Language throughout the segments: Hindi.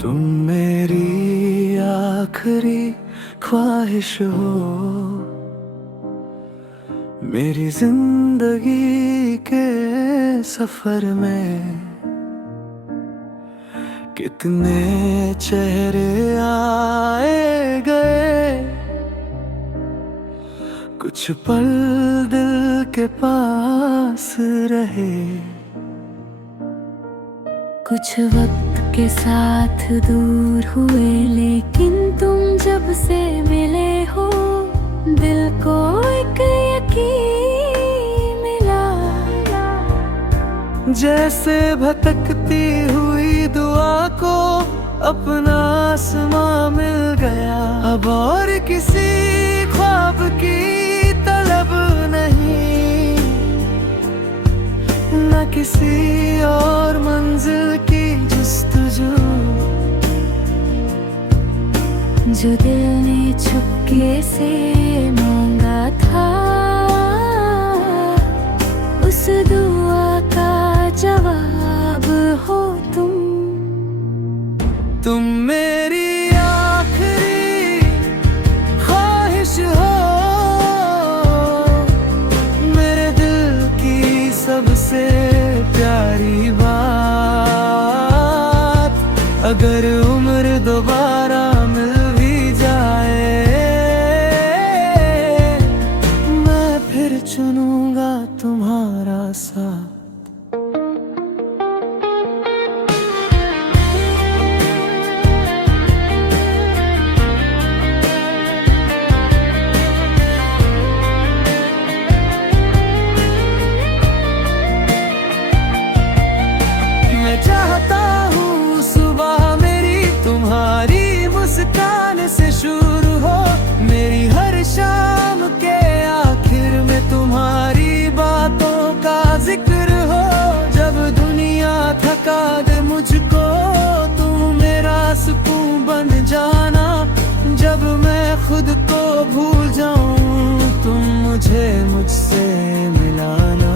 तुम मेरी आखिरी ख्वाहिश हो, मेरी जिंदगी के सफर में। कितने चेहरे आए गए, कुछ पल दिल के पास रहे। कुछ वक्त के साथ दूर हुए, लेकिन तुम जब से मिले हो दिल को एक यकीन मिला। जैसे भटकती हुई दुआ को अपना आसमां मिल गया। अब और किसी ख्वाब की तलब नहीं, न किसी और मंजिल की जुस्तजू। जो दिल ने छुपके से मांगा था, उस दुआ का जवाब हो तुम। तुम मेरी आखिरी ख्वाहिश हो, मेरे दिल की सबसे प्यारी बात। अगर उम्र दोबारा मिल भी जाए, मैं फिर चुनूंगा तुम्हारा साथ। चाहता हूँ सुबह मेरी तुम्हारी मुस्कान से शुरू हो, मेरी हर शाम के आखिर में तुम्हारी बातों का जिक्र हो। जब दुनिया थका दे मुझको, तुम मेरा सुकून बन जाना। जब मैं खुद को भूल जाऊं, तुम मुझे मुझसे मिलाना।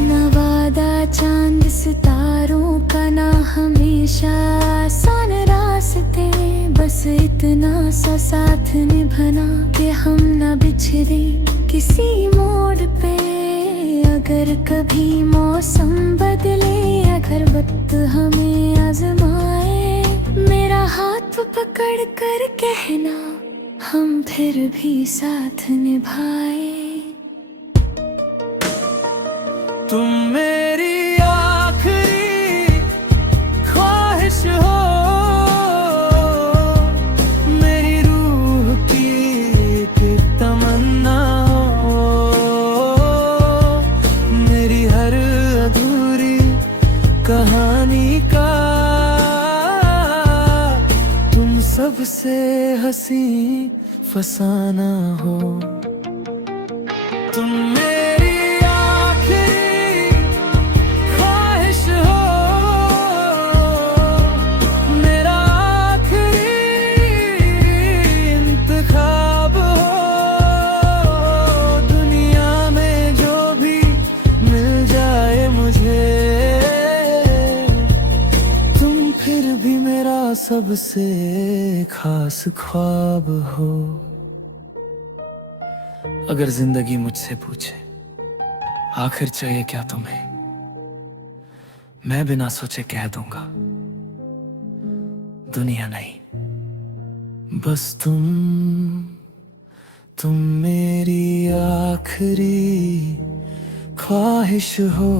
न वादा चांद सितारों का, ना हमेशा आसान रास्ते। बस इतना सा साथ निभाना कि हम न बिछड़े किसी मोड़ पे। अगर कभी मौसम बदले, अगर वक्त हमें आजमाए, मेरा हाथ पकड़ कर कहना हम फिर भी साथ निभाए। तुम मेरी आखिरी ख्वाहिश हो, मेरी रूह की एक तमन्ना हो। मेरी हर अधूरी कहानी का तुम सबसे हंसी फसाना हो। तुम मेरी सबसे खास ख्वाब हो। अगर जिंदगी मुझसे पूछे आखिर चाहिए क्या तुम्हें, मैं बिना सोचे कह दूंगा दुनिया नहीं, बस तुम मेरी आखिरी ख्वाहिश हो।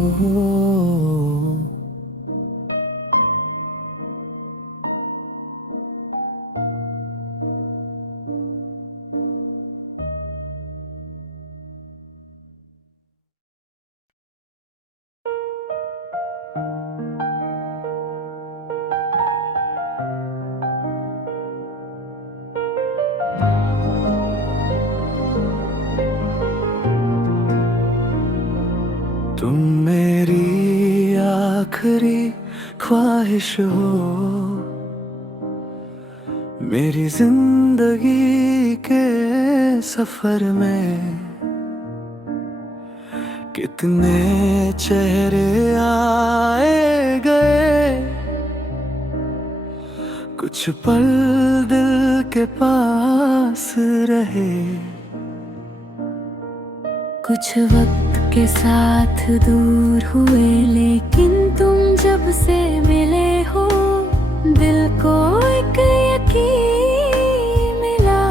तुम मेरी आखिरी ख्वाहिश हो, मेरी जिंदगी के सफर में। कितने चेहरे आए गए, कुछ पल दिल के पास रहे, कुछ वक्त के साथ दूर हुए, लेकिन तुम जब से मिले हो दिल को एक यकीन मिला।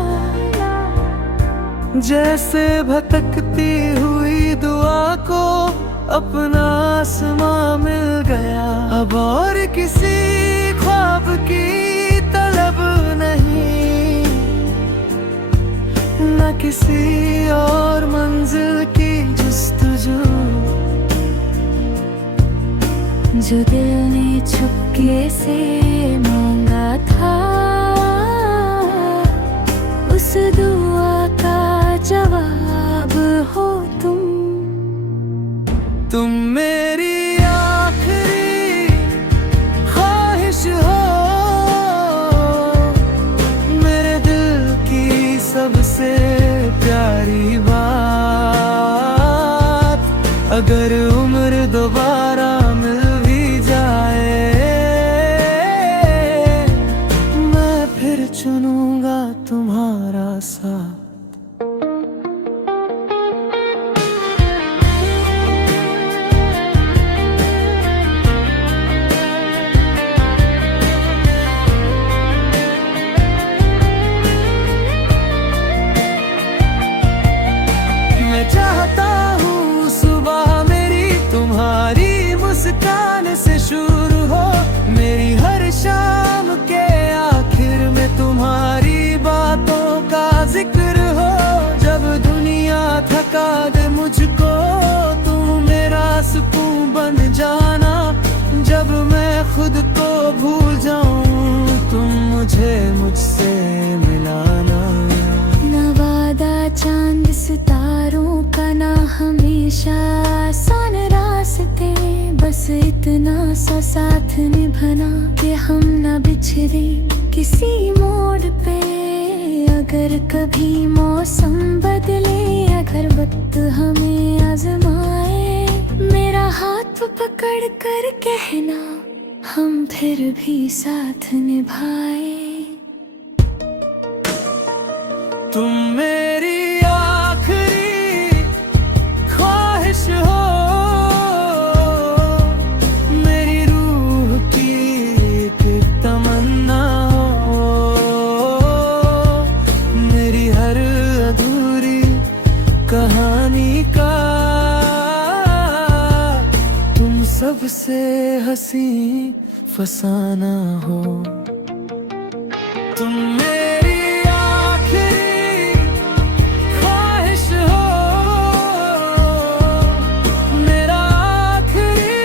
जैसे भटकती हुई दुआ को अपना आसमां मिल गया। अब और किसी ख्वाब की तलब नहीं, न किसी और मंजिल की जुस्तजू। जो दिल ने चुपके से मांगा था, उस दुआ का जवाब हो तुम। तुम मेरी आखिरी ख्वाहिश हो, मेरे दिल की सबसे प्यारी बात। अगर उम्र दोबारा मिल भी जाए, मैं फिर चुनूंगा तुम्हारा साथ। मैं चाहता हूँ सुबह मेरी तुम्हारी मुस्कान से शुरू हो, मेरी हर शाम के आखिर में तुम्हारी बातों का जिक्र हो। जब दुनिया थका दे मुझको, तुम मेरा सुकून बन जाना। जब मैं खुद को भूल जाऊं, तुम मुझे मुझसे मिलाना। न वादा चांद सितारों का, ना हमेशा आसान रास्ते, बस इतना सा साथ निभाना कि हम न बिछड़े किसी मोड़ पे। अगर कभी मौसम बदले, अगर वक्त हमें आजमाए, मेरा हाथ पकड़ कर कहना हम फिर भी साथ निभाए। तुम मेरी आखिरी ख्वाहिश हो, मेरी रूह की एक तमन्ना हो, मेरी हर अधूरी कहानी का तुम सबसे हंसी फसाना हो। तुम मेरी आखिरी ख्वाहिश हो, मेरा आखिरी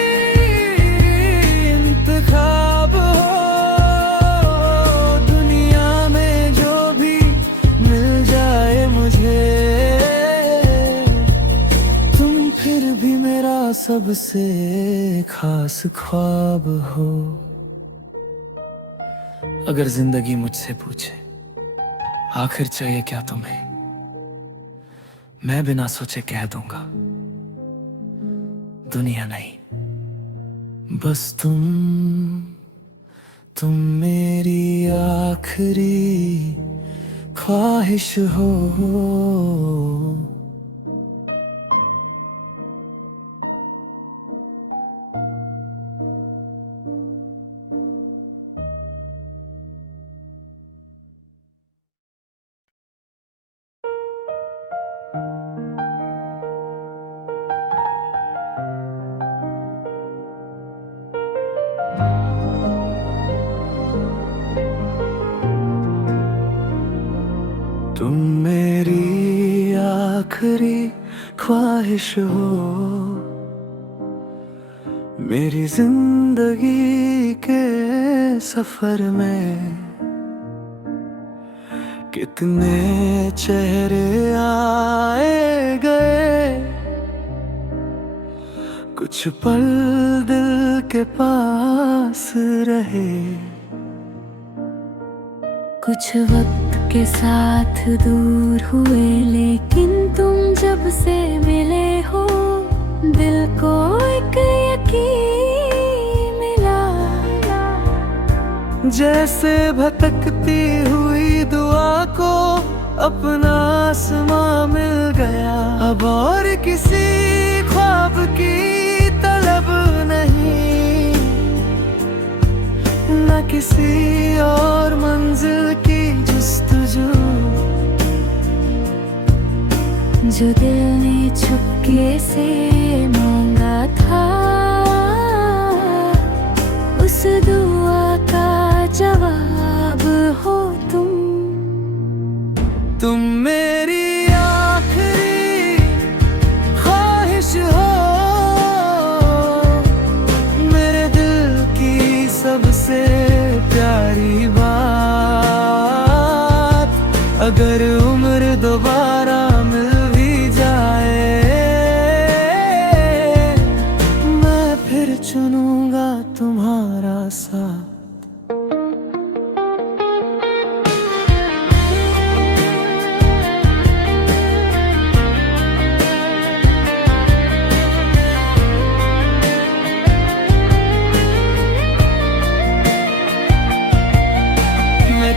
इंतखाब हो। दुनिया में जो भी मिल जाए मुझे, तुम फिर भी मेरा सबसे खास ख्वाब हो। अगर जिंदगी मुझसे पूछे आखिर चाहिए क्या तुम्हें, मैं बिना सोचे कह दूंगा दुनिया नहीं, बस तुम मेरी आखिरी ख्वाहिश हो। तुम मेरी आखिरी ख्वाहिश हो, मेरी जिंदगी के सफर में। कितने चेहरे आए गए, कुछ पल दिल के पास रहे, कुछ वक्त के साथ दूर हुए, लेकिन तुम जब से मिले हो दिल को एक यकीन मिला। जैसे भटकती हुई दुआ को अपना आसमां मिल गया। अब और किसी ख्वाब की तलब नहीं, न किसी और मंजिल की जुस्तजू। जो दिल ने चुपके से मांगा था, उस दुआ का जवाब हो तुम। तुम मेरी आखिरी ख्वाहिश हो, मेरे दिल की सबसे प्यारी बात। अगर उम्र दोबारा मिल भी जाए, मैं फिर चुनूंगा तुम्हारा साथ।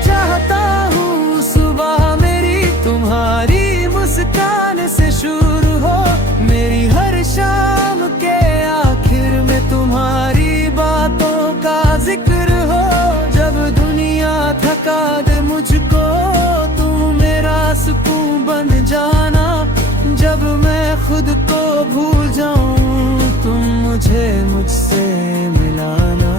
चाहता हूँ सुबह मेरी तुम्हारी मुस्कान से शुरू हो, मेरी हर शाम के आखिर में तुम्हारी बातों का जिक्र हो। जब दुनिया थका दे मुझको, तुम मेरा सुकून बन जाना। जब मैं खुद को भूल जाऊं, तुम मुझे मुझसे मिलाना।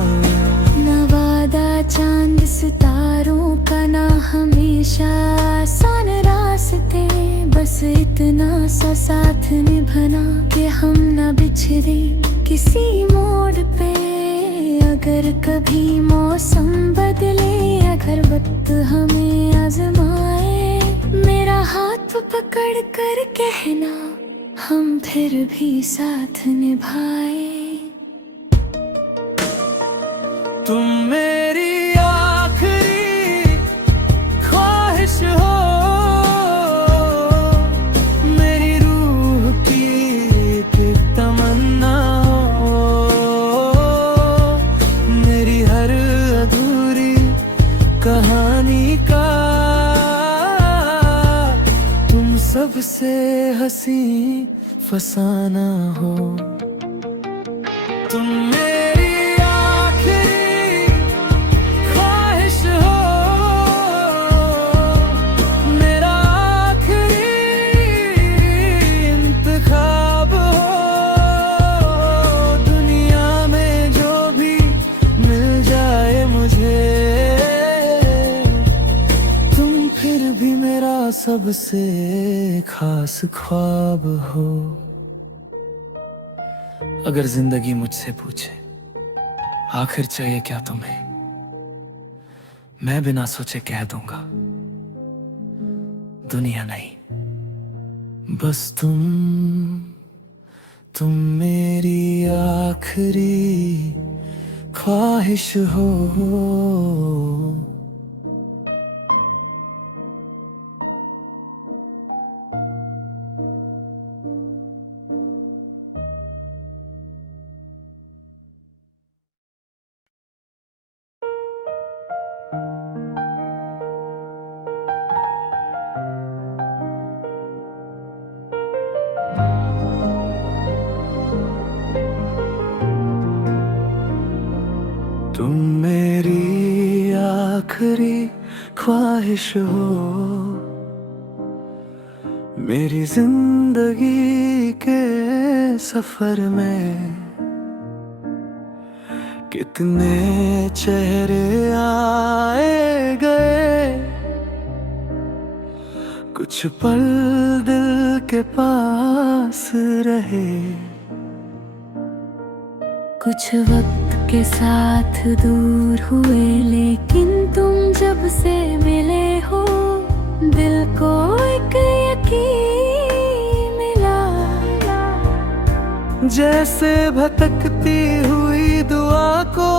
न वादा चांद सितारों का, ना हमेशा आसान रास्ते, बस इतना सा साथ निभाना कि हम न बिछड़े किसी मोड़ पे। अगर कभी मौसम बदले, अगर वक्त हमें आजमाए, मेरा हाथ पकड़ कर कहना, हम फिर भी साथ निभाए। तुम मेरी आखिरी ख्वाहिश हो, मेरी रूह की एक तमन्ना हो, मेरी हर अधूरी कहानी का तुम सबसे हंसी फसाना हो। तुम मेरी सबसे खास ख्वाब हो। अगर जिंदगी मुझसे पूछे आखिर चाहिए क्या तुम्हें, मैं बिना सोचे कह दूंगा, दुनिया नहीं बस तुम मेरी आखिरी ख्वाहिश हो। तुम मेरी आखिरी ख्वाहिश हो, मेरी जिंदगी के सफर में। कितने चेहरे आए गए, कुछ पल दिल के पास रहे। कुछ वक्त के साथ दूर हुए, लेकिन तुम जब से मिले हो, दिल को एक यकीन मिला। जैसे भटकती हुई दुआ को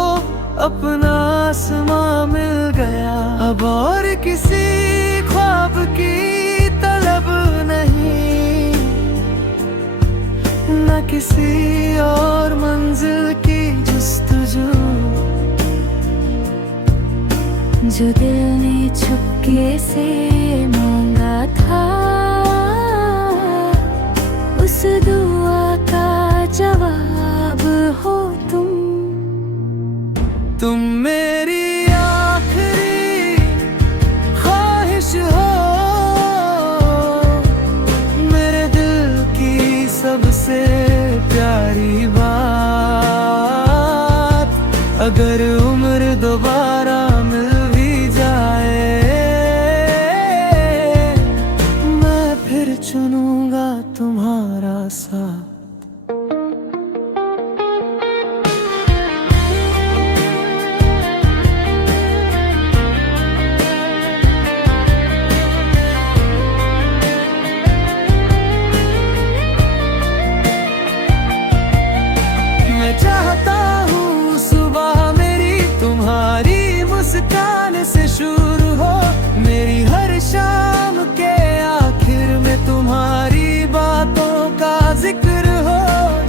अपना आसमां मिल गया। अब और किसी ख्वाब की तलब नहीं, न किसी और मंजिल की जुस्तजू। जो दिल ने चुपके से मांगा था, उस दुआ का जवाब हो तुम। तुम मेरी आखिरी ख्वाहिश हो, मेरे दिल की सबसे प्यारी बात। अगर उम्र दोबारा मिल भी जाए, मैं फिर चुनूंगा तुम्हारा साथ। मैं चाहता हूँ सुबह मेरी तुम्हारी मुस्कान से शुरू हो, मेरी हर शाम के आखिर में तुम्हारी बातों का जिक्र हो।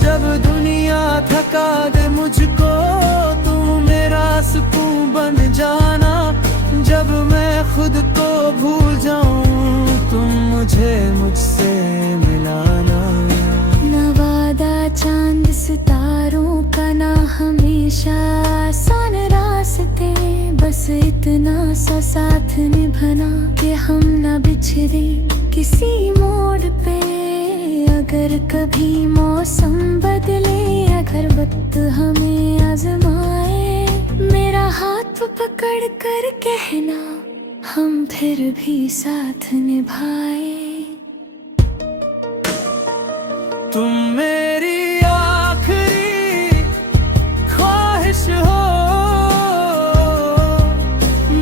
जब दुनिया थका दे मुझको, तुम मेरा सुकून बन जाना। जब मैं खुद को भूल जाऊं, तुम मुझे मुझसे मिलाना। न वादा चांद सितारों का, ना हमेशा आसान रास्ते, बस इतना सा साथ निभाना कि हम न बिछड़े किसी मोड़ पे। अगर कभी मौसम बदले, अगर वक्त हमें आजमाए, मेरा हाथ पकड़ कर कहना, हम फिर भी साथ निभाए। तुम मेरी आखिरी ख्वाहिश हो,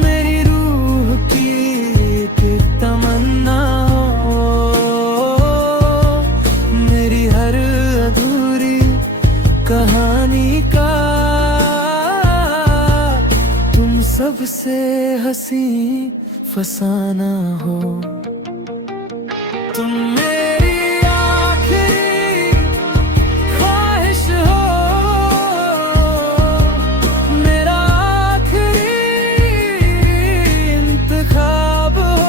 मेरी रूह की एक तमन्ना हो, मेरी हर अधूरी कहानी का तुम सबसे हंसी फसाना हो। तुम मेरी आखिरी ख्वाहिश हो, मेरा आखिरी इंतखाब हो।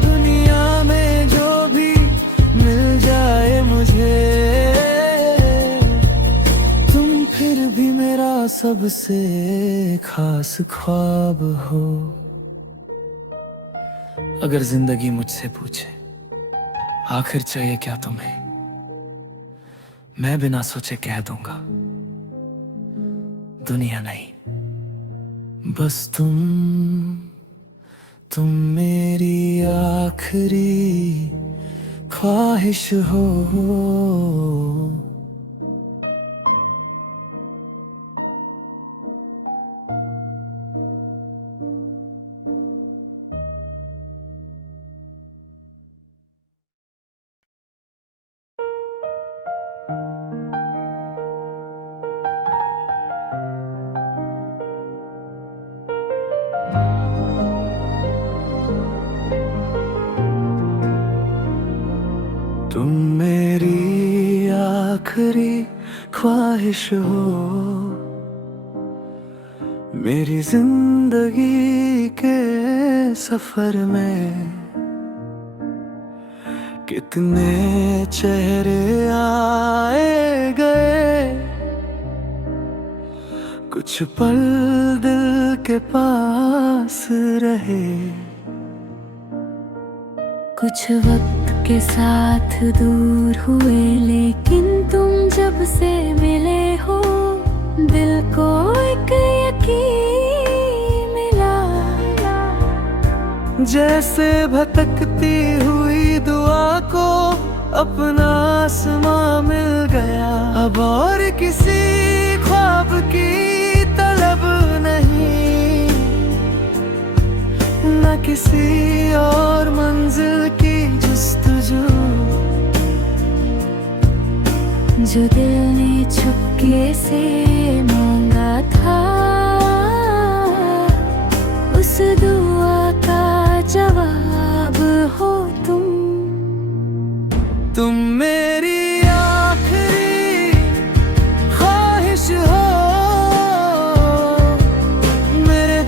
दुनिया में जो भी मिल जाए मुझे, तुम फिर भी मेरा सबसे खास ख्वाब हो। अगर जिंदगी मुझसे पूछे आखिर चाहिए क्या तुम्हें, मैं बिना सोचे कह दूंगा, दुनिया नहीं, बस तुम मेरी आखिरी ख्वाहिश हो। तुम मेरी आखिरी ख्वाहिश हो, मेरी जिंदगी के सफर में। कितने चेहरे आए गए, कुछ पल दिल के पास रहे। कुछ वक्त के साथ दूर हुए, लेकिन तुम जब से मिले हो, दिल को एक यकीन मिला। जैसे भटकती हुई दुआ को अपना आसमां मिल गया। अब और किसी ख्वाब की तलब नहीं, न किसी और मंजिल की जुस्तजू। जो दिल ने चुपके से मांगा था, उस दुआ का जवाब हो तुम। तुम मेरी आखिरी ख्वाहिश हो, मेरे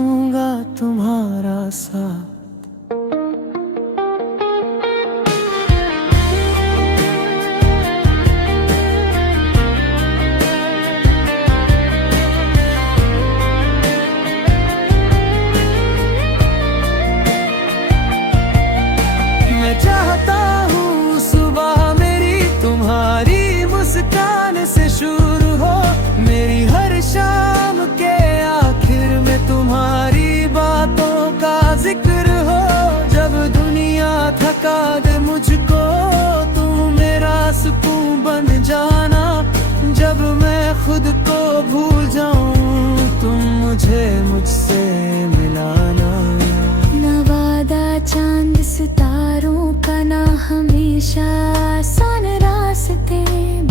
चुनूंगा तुम्हारा साथ। मैं चाहता हूँ सुबह मेरी तुम्हारी मुस्कान से शुरू हो, मेरी हर शाम के आखिर में तुम्हारी बातों का जिक्र हो। जब दुनिया थका दे मुझको तुम मेरा सुकून बन जाना, जब मैं खुद को भूल जाऊं तुम मुझे मुझसे मिलाना। न वादा चांद सितारों का, ना हमेशा आसान रास्ते,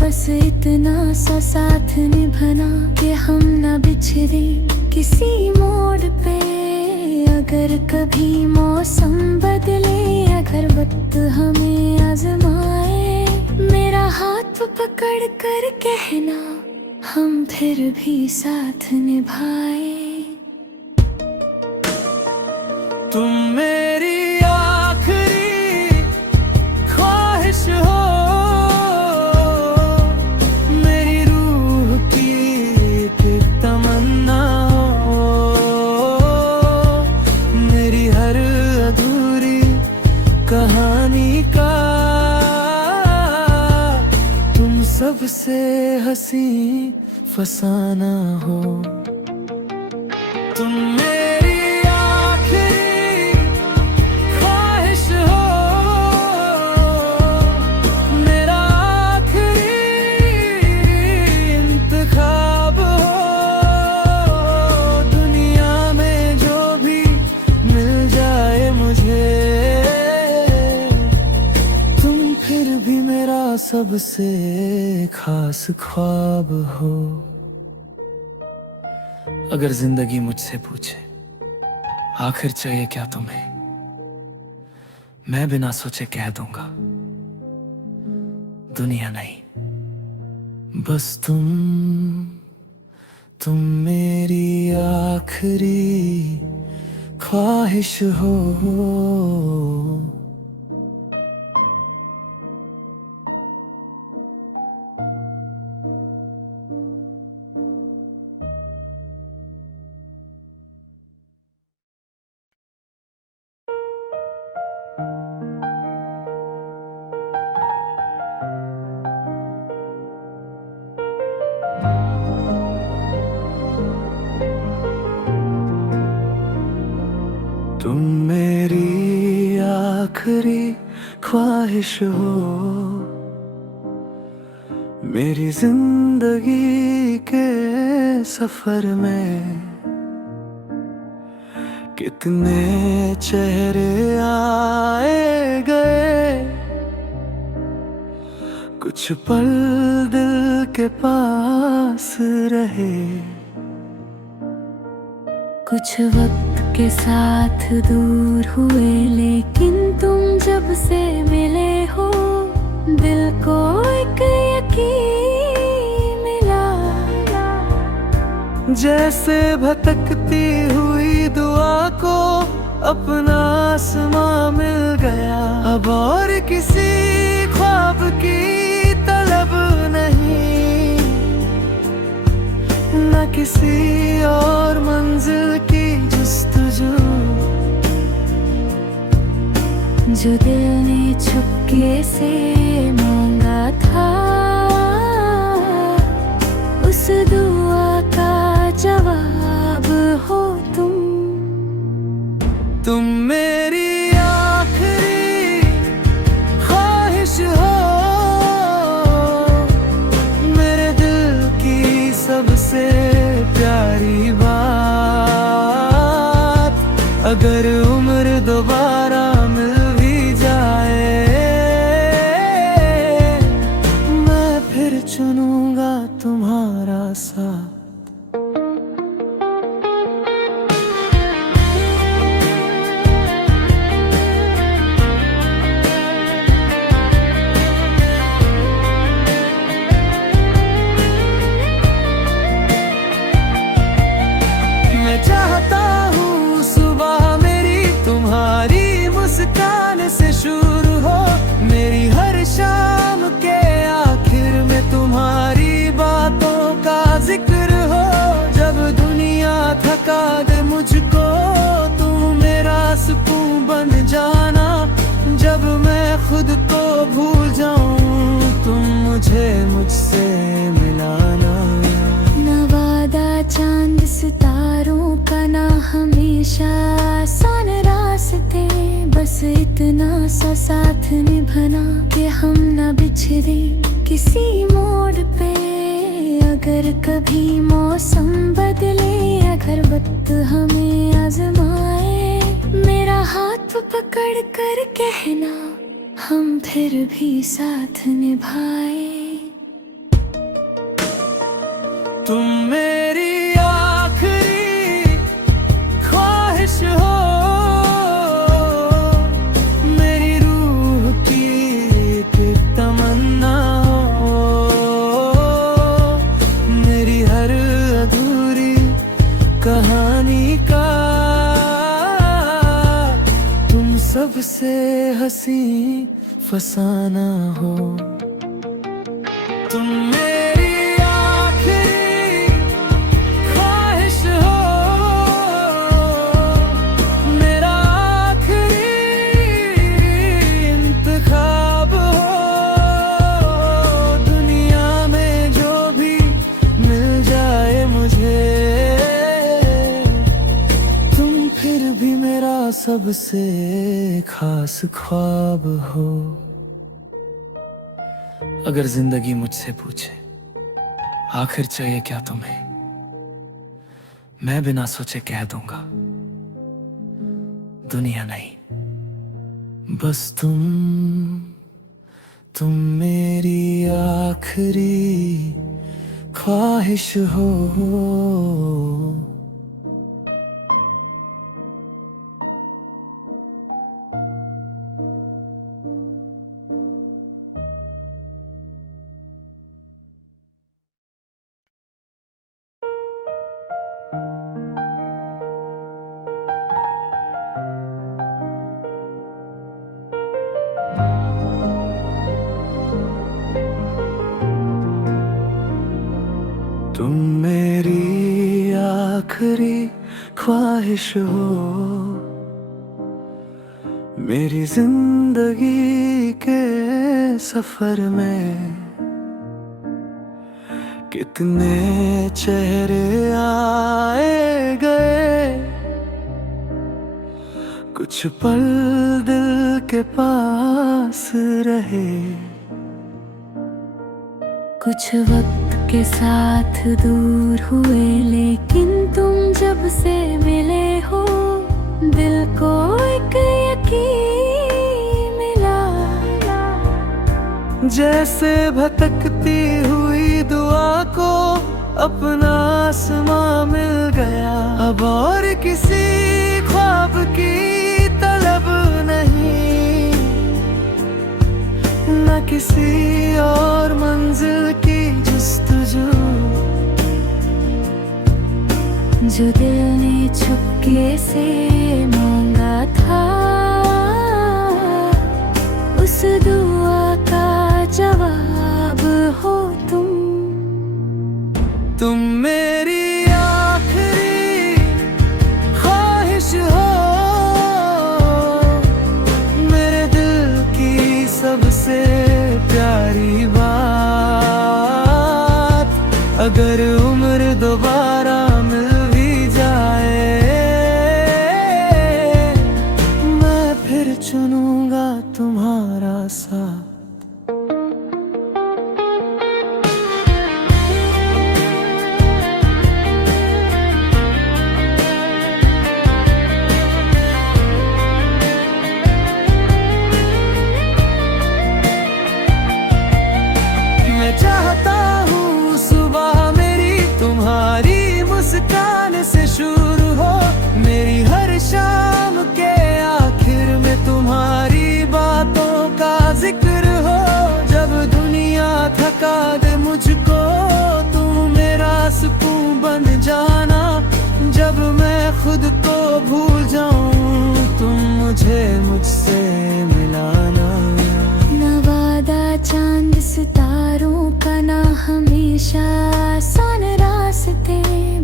बस इतना सा साथ निभाना कि हम न बिछड़े किसी मोड़ पे। अगर कभी मौसम बदले, अगर वक्त हमें आजमाए, मेरा हाथ पकड़ कर कहना हम फिर भी साथ निभाए। तुम मेरी आखिरी ख्वाहिश हो, मेरी रूह की एक तमन्ना हो, मेरी हर अधूरी कहानी का तुम सबसे हंसी फसाना हो। तुम मेरी आखिरी ख्वाहिश हो, मेरा आखिरी इंतखाब हो। दुनिया में जो भी मिल जाए मुझे, तुम फिर भी मेरा सबसे खास ख्वाब हो। अगर जिंदगी मुझसे पूछे आखिर चाहिए क्या तुम्हें, मैं बिना सोचे कह दूंगा दुनिया नहीं, बस तुम मेरी आखिरी ख्वाहिश हो। तुम मेरी आखिरी ख्वाहिश हो, मेरी जिंदगी के सफर में कितने चेहरे आए गए, कुछ पल दिल के पास रहे, कुछ वक्त के साथ दूर हुए, लेकिन तुम जब से मिले हो दिल को एक यकीन मिला। जैसे भटकती हुई दुआ को अपना आसमां मिल गया। अब और किसी ख्वाब की तलब नहीं, न किसी और मंजिल की जुस्तजू। जो दिल ने छुपके से मांगा था, उस दुआ का जवाब हो तुम। तुम मेरी आखिरी ख्वाहिश हो, मेरे दिल की सबसे प्यारी बात। अगर उम्र दोबारा मिल भी जाए, मैं फिर चुनूंगा तुम्हारा साथ। मैं चाहता हूँ मुझे मुझसे मिलाना। न वादा चांद सितारों का, ना हमेशा आसान रास्ते, बस इतना सा साथ निभाना कि हम न बिछड़े किसी मोड़ पे। अगर कभी मौसम बदले, अगर वक्त हमें आजमाए, मेरा हाथ पकड़ कर कहना हम फिर भी साथ निभाए। तुम मेरी आखिरी ख्वाहिश हो, मेरी रूह की एक तमन्ना हो, मेरी हर अधूरी कहानी का तुम सबसे हंसी फसाना हो। तुम मेरी आखिरी ख्वाहिश हो, मेरा आखिरी इंतखाब हो। दुनिया में जो भी मिल जाए मुझे, तुम फिर भी मेरा सबसे खास ख्वाब हो। अगर जिंदगी मुझसे पूछे आखिर चाहिए क्या तुम्हें, मैं बिना सोचे कह दूंगा दुनिया नहीं, बस तुम मेरी आखिरी ख्वाहिश हो। तुम मेरी आखिरी ख्वाहिश हो, मेरी जिंदगी के सफर में कितने चेहरे आए गए, कुछ पल दिल के पास रहे, कुछ वक्त के साथ दूर हुए, लेकिन तुम जब से मिले हो, दिल को एक यकीन मिला। जैसे भटकती हुई दुआ को अपना आसमां मिल गया। अब और किसी ख्वाब की तलब नहीं, न किसी और मंजिल की जुस्तजू। जो दिल ने चुपके से मांगा था, उस दुआ का जवाब हो तुम। तुम मेरी आखिरी ख्वाहिश हो, मेरे दिल की सबसे प्यारी बात। अगर उम्र दोबारा मिल भी जाए, मैं फिर चुनूंगा तुम्हारा साथ। मैं चाहता हूँ सुबह मेरी तुम्हारी मुस्कान से शुरू हो, मेरी हर शाम के आखिर में तुम्हारी बातों का जिक्र हो। जब दुनिया थका दे मुझको, तुम मेरा सुकून बन जाना। जब मैं खुद को भूल जाऊं, तुम मुझे मुझसे मिलाना। न वादा चांद सितारों का, ना हमेशा आसान रास्ते,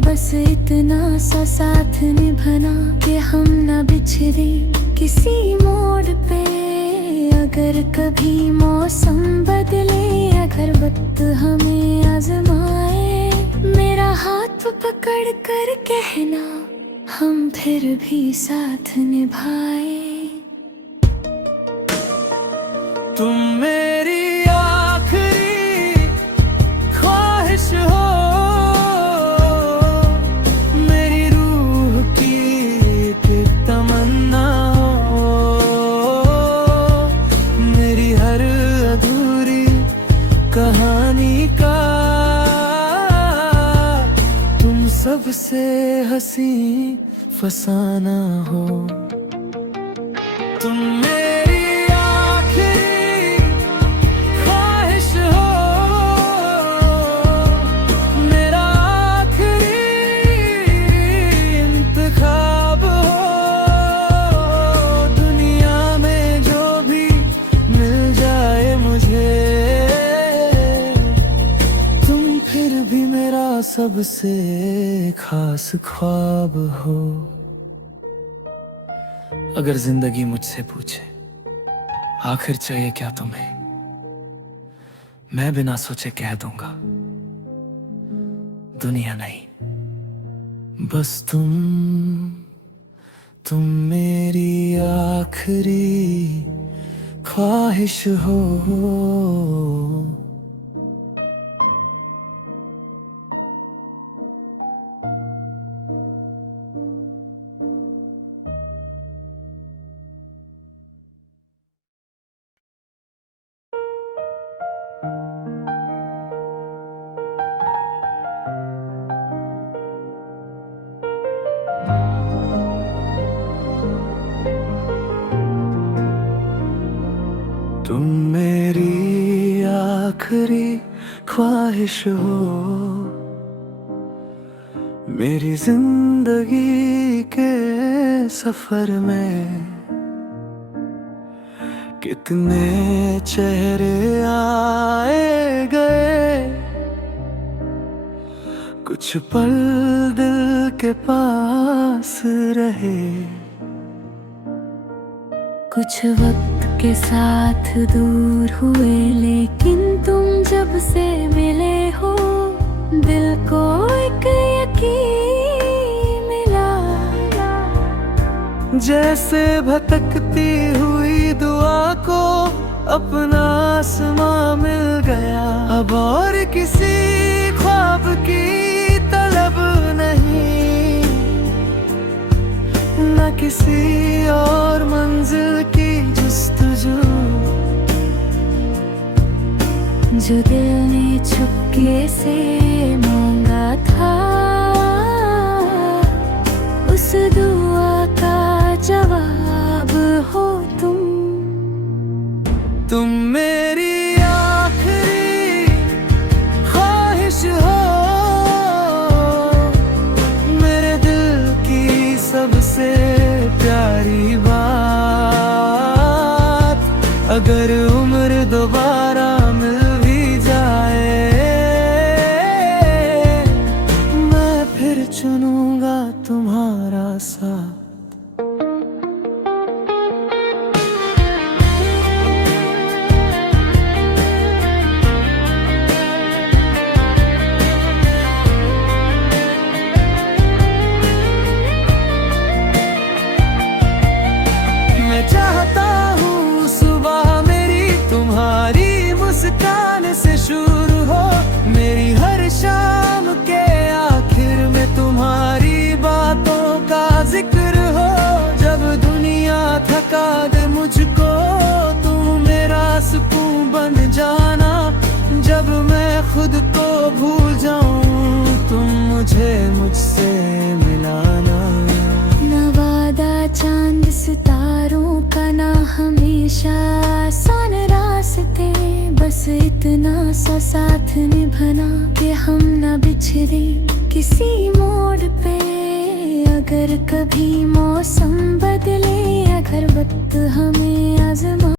बस इतना सा साथ निभाना कि हम न बिछड़े किसी मोड़ पे। अगर कभी मौसम बदले, अगर वक्त हमें आजमाए, मेरा हाथ पकड़ कर कहना हम फिर भी साथ निभाए। तुम मेरी आखिरी ख्वाहिश हो, मेरी रूह की एक तमन्ना हो, मेरी हर अधूरी कहानी का तुम सबसे हंसी फसाना हो। तुम मेरी आखिरी ख्वाहिश हो, मेरा आखिरी इंतखाब हो। दुनिया में जो भी मिल जाए मुझे, तुम फिर भी मेरा सबसे खास ख्वाब हो। अगर जिंदगी मुझसे पूछे आखिर चाहिए क्या तुम्हें, मैं बिना सोचे कह दूंगा दुनिया नहीं, बस तुम मेरी आखिरी ख्वाहिश हो। तुम मेरी आखिरी ख्वाहिश हो, मेरी जिंदगी के सफर में कितने चेहरे आए गए, कुछ पल दिल के पास रहे, कुछ वक्त के साथ दूर हुए, लेकिन तुम जब से मिले हो, दिल को एक यकीन मिला। जैसे भटकती हुई दुआ को अपना आसमां मिल गया। अब और किसी ख्वाब की तलब नहीं, न किसी और मंजिल की जुस्तजू। जो दिल ने छुपके से मांगा था, उस दुआ का जवाब हो तुम। तुम मेरी आखिरी ख्वाहिश हो, मेरे दिल की सबसे प्यारी बात। अगर उम्र दोबारा मिल भी जाए, मैं फिर चुनूंगा तुम्हारा साथ। मैं चाहता हूँ सुबह मेरी तुम्हारी मुस्कान से शुरू हो, मेरी हर शाम के आखिर में तुम्हारी बातों का जिक्र हो। जब दुनिया थका दे मुझको, तुम मेरा सुकून बन जाना। जब मैं खुद को भूल जाऊं, तुम मुझे मुझसे मिलाना। न वादा चांद सितारों का, ना हमेशा आसान रास्ते, बस इतना सा साथ निभाना कि हम न बिछड़े किसी मोड़ पे। अगर कभी मौसम बदले, अगर वक्त हमें आजमा